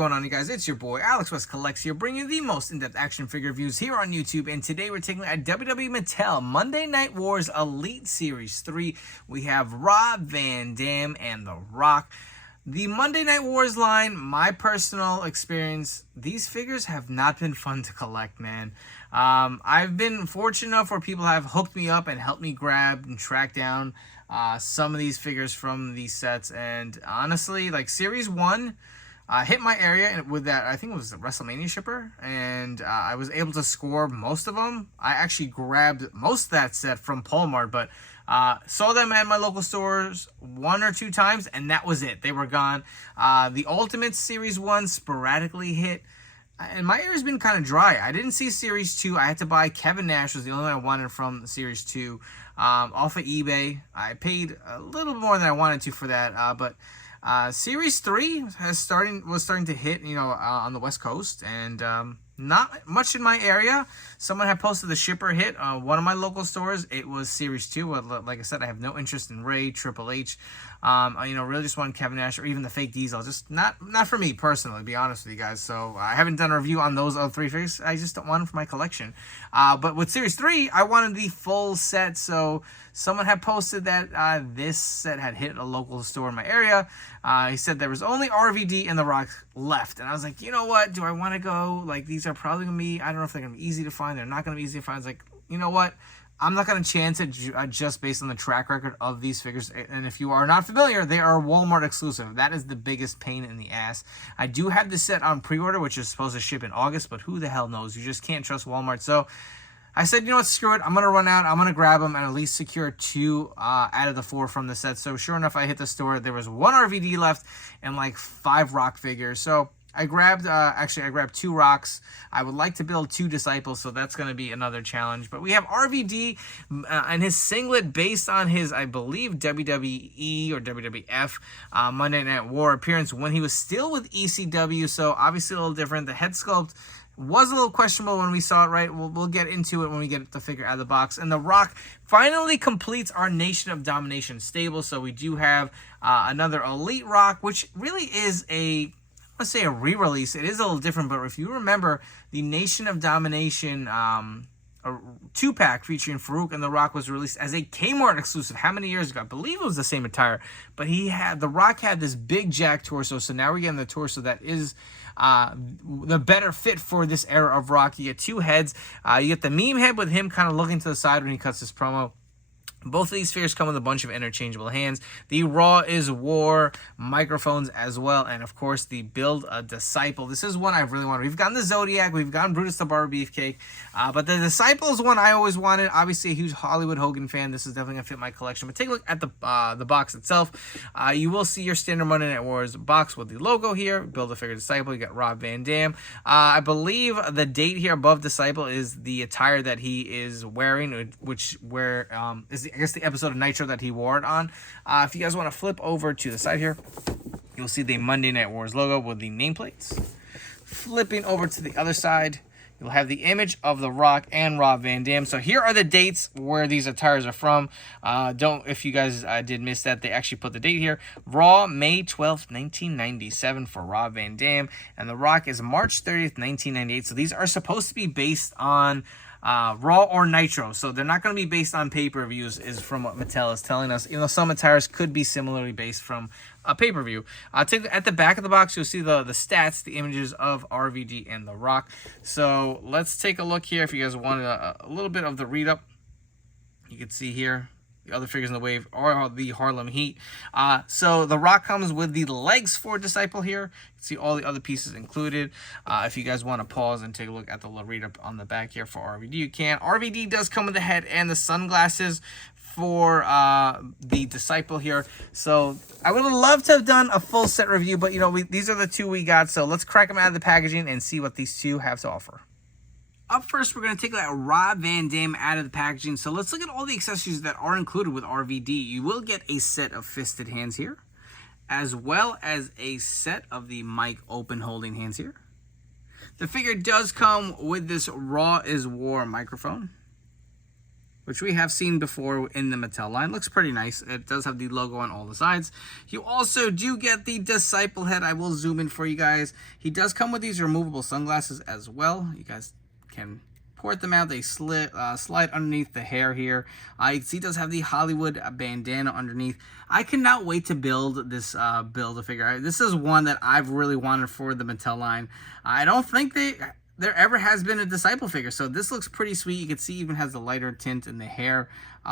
going on, you guys? It's your boy Alex West Collects here, bringing you the most in-depth action figure reviews here on YouTube. And today we're taking a WWE Mattel Monday Night Wars Elite Series 3. We have Rob Van Dam and The Rock. The Monday Night Wars line, my personal experience, these figures have not been fun to collect, man. I've been fortunate enough where people have hooked me up and helped me grab and track down some of these figures from these sets. And honestly, like Series 1 hit my area with that, I think it was the WrestleMania shipper, and I was able to score most of them. I actually grabbed most of that set from Walmart, but saw them at my local stores 1 or 2 times, and that was it. They were gone. The Ultimate Series 1 sporadically hit, and my area's been kind of dry. I didn't see Series 2. I had to buy Kevin Nash, was the only one I wanted from Series 2 off of eBay. I paid a little more than I wanted to for that, but Series 3 was starting to hit, on the West Coast, and not much in my area. Someone had posted the shipper hit. One of my local stores, it was Series 2. Like I said, I have no interest in Ray, Triple H. Really just want Kevin Nash or even the fake Diesel. Just not for me personally, to be honest with you guys. So I haven't done a review on those other 3 figures. I just don't want them for my collection. But with Series 3, I wanted the full set. So someone had posted that this set had hit a local store in my area. He said there was only RVD and The Rock left. And I was like, you know what? Do I want to go? Like, these are probably going to be, I don't know if they're going to be easy to find. They're not going to be easy to find. I was like, you know what? I'm not going to chance it just based on the track record of these figures. And if you are not familiar, they are Walmart exclusive. That is the biggest pain in the ass. I do have this set on pre-order, which is supposed to ship in August, but who the hell knows? You just can't trust Walmart. So I said, you know what, screw it. I'm going to run out. I'm going to grab them and at least secure 2 out of the 4 from the set. So sure enough, I hit the store. There was 1 RVD left and like 5 Rock figures. So I grabbed, I grabbed 2 Rocks. I would like to build 2 Disciples, so that's going to be another challenge. But we have RVD and his singlet based on his, I believe, WWE or WWF Monday Night War appearance when he was still with ECW, so obviously a little different. The head sculpt was a little questionable when we saw it, right? We'll get into it when we get the figure out of the box. And The Rock finally completes our Nation of Domination stable, so we do have another Elite Rock, which really is let's say a re-release. It is a little different, but if you remember, the Nation of Domination 2-pack featuring Farouk and The Rock was released as a Kmart exclusive how many years ago? I believe it was the same attire, but The Rock had this big jack torso, so now we're getting the torso that is the better fit for this era of Rock. You get 2 heads. You get the meme head with him kind of looking to the side when he cuts his promo. Both of these figures come with a bunch of interchangeable hands. The Raw is War microphones as well. And, of course, the Build a Disciple. This is one I really wanted. We've gotten the Zodiac. We've gotten Brutus the Barber Beefcake. But the Disciple is one I always wanted. Obviously, a huge Hollywood Hogan fan. This is definitely going to fit my collection. But take a look at the box itself. You will see your standard Monday Night Wars box with the logo here. Build a Figure Disciple. You got Rob Van Dam. I believe the date here above Disciple is the attire that he is wearing, which is I guess the episode of Nitro that he wore it on. If you guys want to flip over to the side here, you'll see the Monday Night Wars logo with the nameplates. Flipping over to the other side, you'll have the image of The Rock and Rob Van Dam. So here are the dates where these attires are from. If you guys did miss that, they actually put the date here. Raw, May 12th, 1997 for Rob Van Dam. And The Rock is March 30th, 1998. So these are supposed to be based on Raw or Nitro, so they're not going to be based on pay-per-views, is from what Mattel is telling us. Some attires could be similarly based from a pay-per-view. At the back of the box, you'll see the stats, the images of RVD and The Rock. So let's take a look here. If you guys wanted a little bit of the read-up, you can see here the other figures in the wave are the Harlem Heat. So The Rock comes with the legs for Disciple here. You can see all the other pieces included. If you guys want to pause and take a look at the read-up on the back here for RVD, you can. RVD does come with the head and the sunglasses for the Disciple here. So I would have loved to have done a full set review, but these are the 2 we got. So let's crack them out of the packaging and see what these 2 have to offer. Up first, we're going to take that Rob Van Dam out of the packaging. So let's look at all the accessories that are included with RVD. You will get a set of fisted hands here, as well as a set of the mic open holding hands here. The figure does come with this Raw is War microphone, which we have seen before in the Mattel line. Looks pretty nice. It does have the logo on all the sides. You also do get the Disciple head. I will zoom in for you guys. He does come with these removable sunglasses as well. You guys can port them out. They slide underneath the hair here. You can see he does have the Hollywood bandana underneath. I cannot wait to build this Build-A-Figure. This is one that I've really wanted for the Mattel line. I don't think there ever has been a Disciple figure, so this looks pretty sweet. You can see even has the lighter tint in the hair.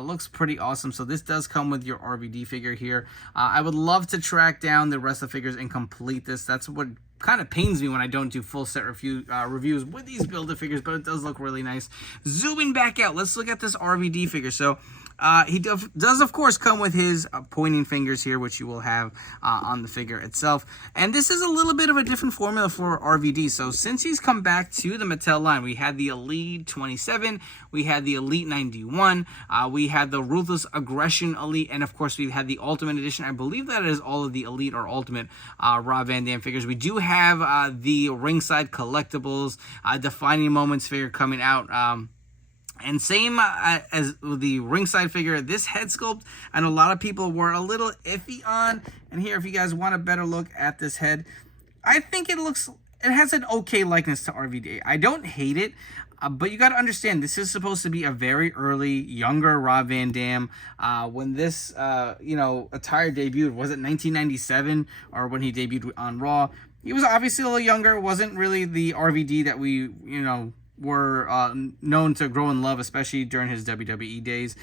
Looks pretty awesome. So this does come with your RVD figure here. I would love to track down the rest of the figures and complete this. That's what kind of pains me when I don't do full set reviews with these Build-A-Figures, but it does look really nice. Zooming back out, let's look at this RVD figure. So he does, of course, come with his pointing fingers here, which you will have on the figure itself. And this is a little bit of a different formula for RVD. So since he's come back to the Mattel line, we had the Elite 27, we had the Elite 91, we had the Ruthless Aggression Elite, and of course we've had the Ultimate Edition. I believe that is all of the Elite or Ultimate Rob Van Dam figures. We do have the Ringside Collectibles Defining Moments figure coming out. And same as the Ringside figure, this head sculpt, I know a lot of people were a little iffy on. And here, if you guys want a better look at this head, I think it has an okay likeness to RVD. I don't hate it, but you got to understand, this is supposed to be a very early, younger Rob Van Dam. When this, attire debuted, was it 1997 or when he debuted on Raw? He was obviously a little younger, wasn't really the RVD that we, were known to grow in love, especially during his WWE days.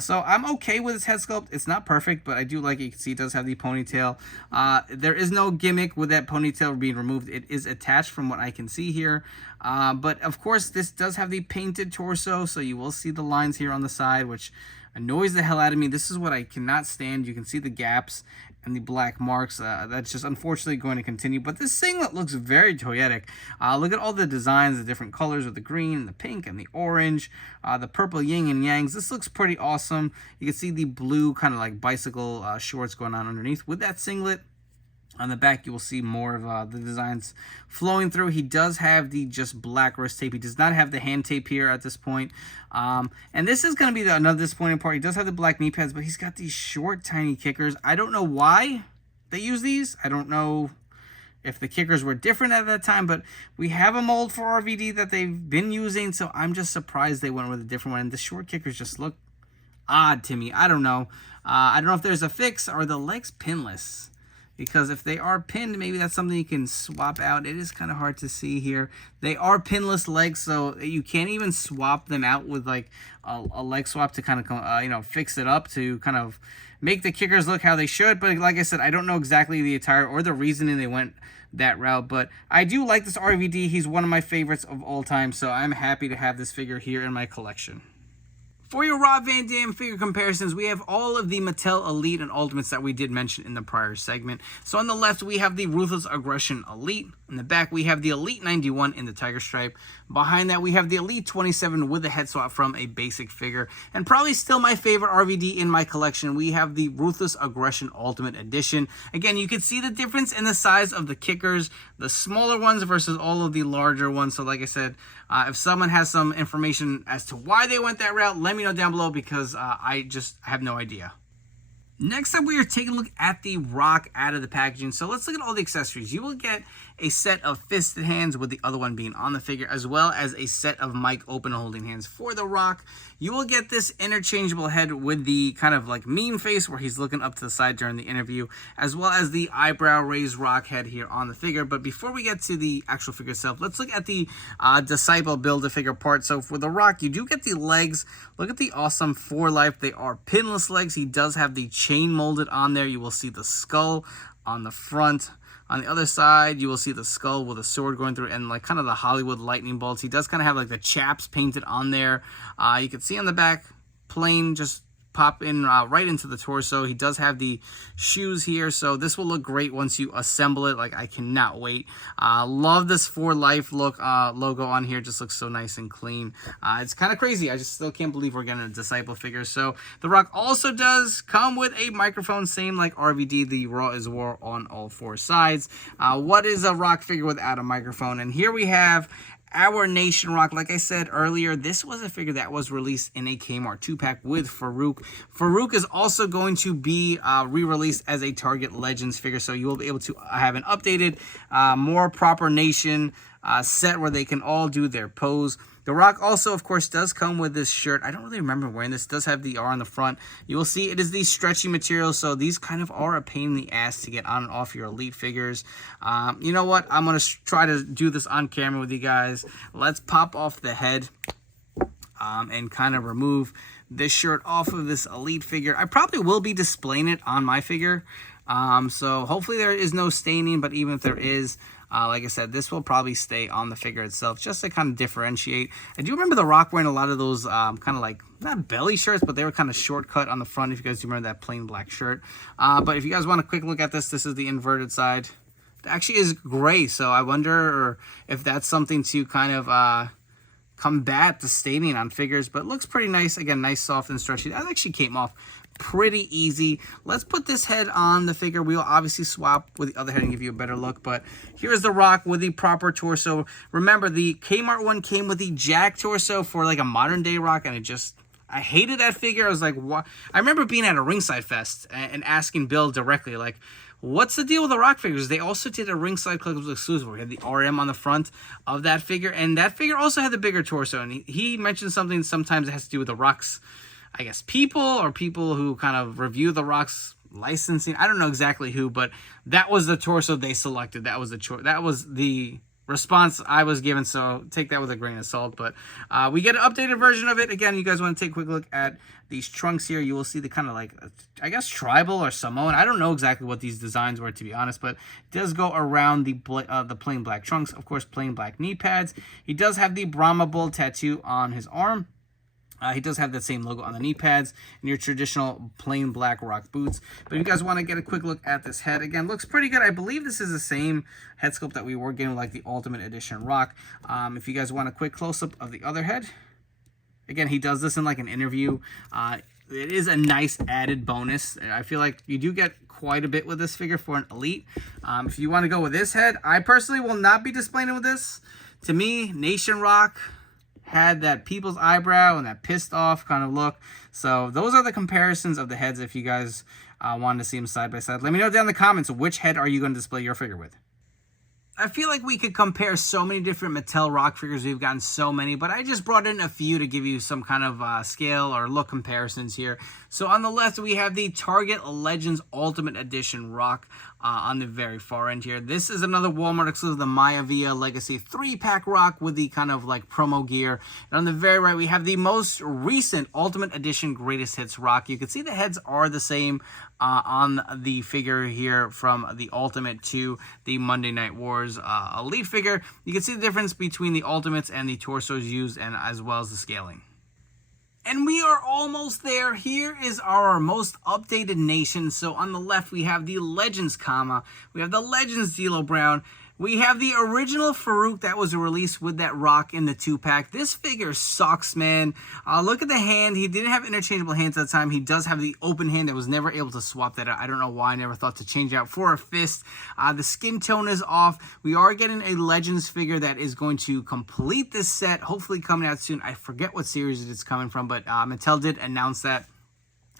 So I'm okay with his head sculpt. It's not perfect, but I do like it. You can see it does have the ponytail. There is no gimmick with that ponytail being removed. It is attached from what I can see here. But of course, this does have the painted torso, so you will see the lines here on the side, which annoys the hell out of me. This is what I cannot stand. You can see the gaps and the black marks. That's just unfortunately going to continue. But this singlet looks very toyetic. Look at all the designs, the different colors with the green and the pink and the orange, the purple yin and yangs. This looks pretty awesome. You can see the blue kind of like bicycle shorts going on underneath with that singlet. On the back, you will see more of the designs flowing through. He does have the just black wrist tape. He does not have the hand tape here at this point. And this is going to be another disappointing part. He does have the black knee pads, but he's got these short, tiny kickers. I don't know why they use these. I don't know if the kickers were different at that time, but we have a mold for RVD that they've been using, so I'm just surprised they went with a different one. And the short kickers just look odd to me. I don't know. I don't know if there's a fix. Are the legs pinless? Because if they are pinned, maybe that's something you can swap out. It is kind of hard to see here. They are pinless legs, so you can't even swap them out with like a leg swap to kind of fix it up to kind of make the kickers look how they should. But like I said, I don't know exactly the attire or the reasoning they went that route. But I do like this RVD. He's one of my favorites of all time, so I'm happy to have this figure here in my collection. For your Rob Van Dam figure comparisons, we have all of the Mattel Elite and Ultimates that we did mention in the prior segment. So on the left, we have the Ruthless Aggression Elite. In the back, we have the Elite 91 in the tiger stripe. Behind that, we have the Elite 27 with a head swap from a basic figure. And probably still my favorite RVD in my collection, we have the Ruthless Aggression Ultimate Edition. Again, you can see the difference in the size of the kickers, the smaller ones versus all of the larger ones. So like I said, if someone has some information as to why they went that route, let me know down below, because I have no idea. Next up, we are taking a look at the Rock out of the packaging. So let's look at all the accessories. You will get a set of fisted hands with the other one being on the figure, as well as a set of mic open holding hands for the Rock. You will get this interchangeable head with the kind of like meme face where he's looking up to the side during the interview, as well as the eyebrow raised Rock head here on the figure. But before we get to the actual figure itself, let's look at the Disciple Build-A-Figure part. So for the Rock, you do get the legs. Look at the awesome For Life. They are pinless legs. He does have the chain molded on there. You will see the skull on the front. On the other side, you will see the skull with a sword going through and like kind of the Hollywood lightning bolts. He does kind of have like the chaps painted on there. You can see on the back, plain, just pop in right into the torso. He does have the shoes here, so this will look great once you assemble it. Like, I cannot wait. Love this For Life look logo on here. Just looks so nice and clean. It's kind of crazy. I just still can't believe we're getting a Disciple figure. So the Rock also does come with a microphone, same like RVD. The Raw is War on all four sides. What is a Rock figure without a microphone? And here we have our Nation Rock, like I said earlier, this was a figure that was released in a Kmart 2-pack with Farouk. Farouk is also going to be re-released as a Target Legends figure, so you will be able to have an updated, more proper Nation set where they can all do their pose. The Rock also, of course, does come with this shirt. I don't really remember wearing this. It does have the R on the front. You will see it is the stretchy material, so these kind of are a pain in the ass to get on and off your Elite figures. You know what? I'm going to try to do this on camera with you guys. Let's pop off the head and kind of remove this shirt off of this Elite figure. I probably will be displaying it on my figure, so hopefully there is no staining, but even if there is, like I said, this will probably stay on the figure itself just to kind of differentiate. I do remember The Rock wearing a lot of those kind of like, not belly shirts, but they were kind of shortcut on the front, if you guys do remember that plain black shirt. But if you guys want a quick look at this, this is the inverted side. It actually is gray, so I wonder if that's something to kind of combat the staining on figures, but it looks pretty nice. Again, nice, soft, and stretchy. That actually came off pretty easy. Let's put this head on the figure. We'll obviously swap with the other head and give you a better look, but here's the Rock with the proper torso. Remember, the Kmart one came with the Jack torso for like a modern day Rock, and I hated that figure. I was like, what? I remember being at a Ringside Fest and asking Bill directly, like, what's the deal with the Rock figures? They also did a Ringside Collectibles exclusive where we had the RM on the front of that figure, and that figure also had the bigger torso, and he mentioned something sometimes it has to do with the Rock's, I guess, people or people who kind of review the Rock's licensing. I don't know exactly who, but that was the torso they selected. That was the response I was given, so take that with a grain of salt. But we get an updated version of it. Again, you guys want to take a quick look at these trunks here. You will see the kind of like, I guess, tribal or Samoan. I don't know exactly what these designs were, to be honest, but it does go around the plain black trunks. Of course, plain black knee pads. He does have the Brahma Bull tattoo on his arm. He does have that same logo on the knee pads and your traditional plain black Rock boots. But if you guys want to get a quick look at this head, again, looks pretty good. I believe this is the same head sculpt that we were getting like the Ultimate Edition Rock. If you guys want a quick close-up of the other head, again, he does this in like an interview. It is a nice added bonus. I feel like you do get quite a bit with this figure for an Elite. If you want to go with this head, I personally will not be displaying it with this. To me, Nation Rock had that people's eyebrow and that pissed off kind of look. So those are the comparisons of the heads if you guys wanted to see them side by side. Let me know down in the comments, which head are you going to display your figure with? I feel like we could compare so many different Mattel Rock figures. We've gotten so many, but I just brought in a few to give you some kind of scale or look comparisons here. So on the left, we have the Target Legends Ultimate Edition Rock on the very far end here. This is another Walmart exclusive, the Maya Villa Legacy 3-pack Rock with the kind of like promo gear. And on the very right, we have the most recent Ultimate Edition Greatest Hits Rock. You can see the heads are the same on the figure here from the Ultimate to the Monday Night Wars Elite figure. You can see the difference between the Ultimates and the torsos used, and as well as the scaling. And we are almost there. Here is our most updated Nation. So on the left, we have the Legends comma. We have the Legends D'Lo Brown. We have the original Farouk that was released with that Rock in the 2-pack. This figure sucks, man. Look at the hand. He didn't have interchangeable hands at the time. He does have the open hand. I was never able to swap that out. I don't know why. I never thought to change it out for a fist. The skin tone is off. We are getting a Legends figure that is going to complete this set, hopefully coming out soon. I forget what series it's coming from, but Mattel did announce that.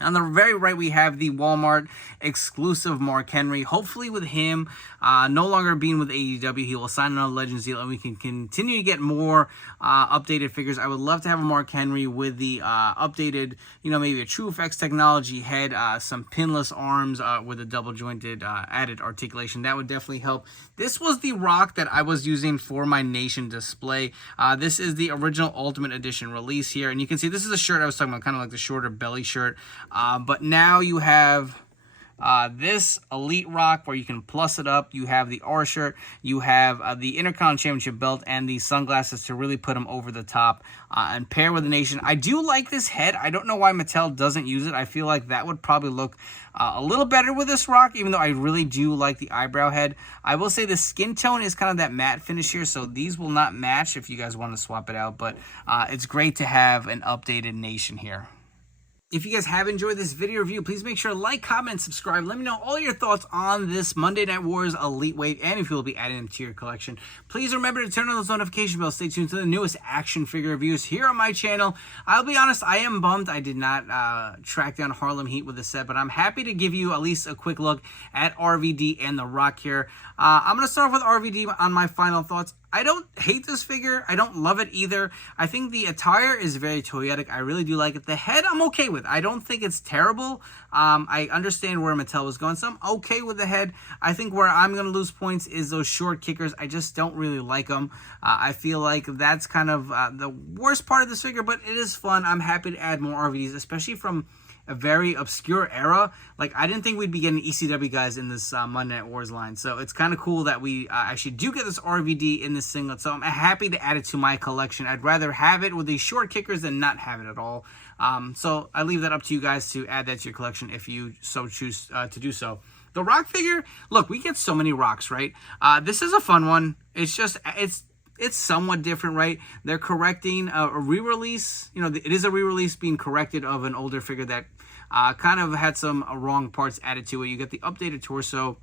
On the very right, we have the Walmart exclusive Mark Henry. Hopefully with him no longer being with AEW, he will sign another Legends deal and we can continue to get more updated figures. I would love to have a Mark Henry with the updated, maybe a True Effects technology head, some pinless arms with a double jointed added articulation. That would definitely help. This was the Rock that I was using for my Nation display. This is the original Ultimate Edition release here. And you can see this is a shirt I was talking about, kind of like the shorter belly shirt. But now you have this Elite Rock where you can plus it up. You have the R shirt. You have the Intercontinental Championship belt and the sunglasses to really put them over the top and pair with the Nation. I do like this head. I don't know why Mattel doesn't use it. I feel like that would probably look a little better with this Rock, even though I really do like the eyebrow head. I will say the skin tone is kind of that matte finish here, so these will not match if you guys want to swap it out. But it's great to have an updated Nation here. If you guys have enjoyed this video review, please make sure to like, comment, and subscribe. Let me know all your thoughts on this Monday Night Wars Elite Weight, and if you'll be adding them to your collection. Please remember to turn on those notification bells. Stay tuned to the newest action figure reviews here on my channel. I'll be honest, I am bummed I did not track down Harlem Heat with the set, but I'm happy to give you at least a quick look at RVD and The Rock here. I'm going to start off with RVD on my final thoughts. I don't hate this figure. I don't love it either. I think the attire is very toyetic. I really do like it. The head, I'm okay with. I don't think it's terrible. I understand where Mattel was going, so I'm okay with the head. I think where I'm going to lose points is those short kickers. I just don't really like them. I feel like that's kind of the worst part of this figure, but it is fun. I'm happy to add more RVDs, especially from a very obscure era. Like, I didn't think we'd be getting ECW guys in this Monday Night Wars line, so it's kind of cool that we actually do get this RVD in this singlet, so I'm happy to add it to my collection. I'd rather have it with these short kickers than not have it at all. So I leave that up to you guys to add that to your collection if you so choose to do so. The Rock figure, look, we get so many Rocks, right? This is a fun one. It's just, it's somewhat different, right? They're correcting a re-release. You know, it is a re-release being corrected of an older figure that kind of had some wrong parts added to it. You get the updated torso,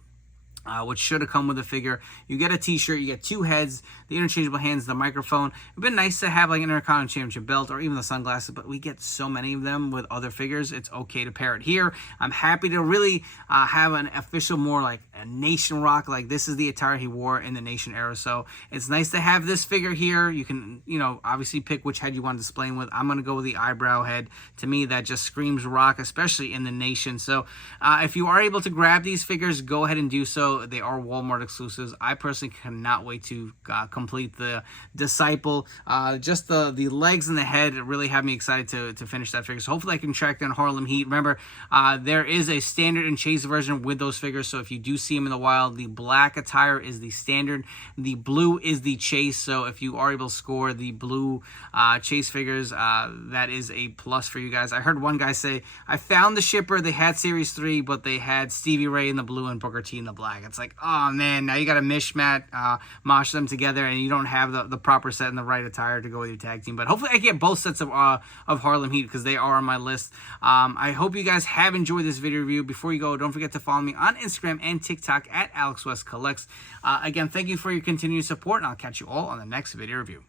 which should have come with the figure. You get a t-shirt, you get two heads, the interchangeable hands, the microphone. It'd been nice to have like an Intercontinental Championship belt or even the sunglasses, but we get so many of them with other figures. It's okay to pair it here. I'm happy to really have an official, more like a Nation Rock. Like, this is the attire he wore in the Nation era, so it's nice to have this figure here. You can, you know, obviously pick which head you want to display him with. I'm going to go with the eyebrow head. To me, that just screams Rock, especially in the Nation. So if you are able to grab these figures, go ahead and do so. They are Walmart exclusives. I personally cannot wait to complete the Disciple. Just the legs and the head really have me excited to finish that figure. So hopefully I can track down Harlem Heat. Remember, there is a standard and chase version with those figures, so if you do see them in the wild, the black attire is the standard, the blue is the chase. So if you are able to score the blue chase figures, that is a plus for you guys. I heard one guy say, I found the shipper, they had Series 3, but they had Stevie Ray in the blue and Booker T in the black. It's like, oh man, now you got to mosh them together, and you don't have the proper set and the right attire to go with your tag team. But hopefully I get both sets of Harlem Heat, because they are on my list. I hope you guys have enjoyed this video review. Before you go, don't forget to follow me on Instagram and TikTok at AlexWestCollects. Again, thank you for your continued support, and I'll catch you all on the next video review.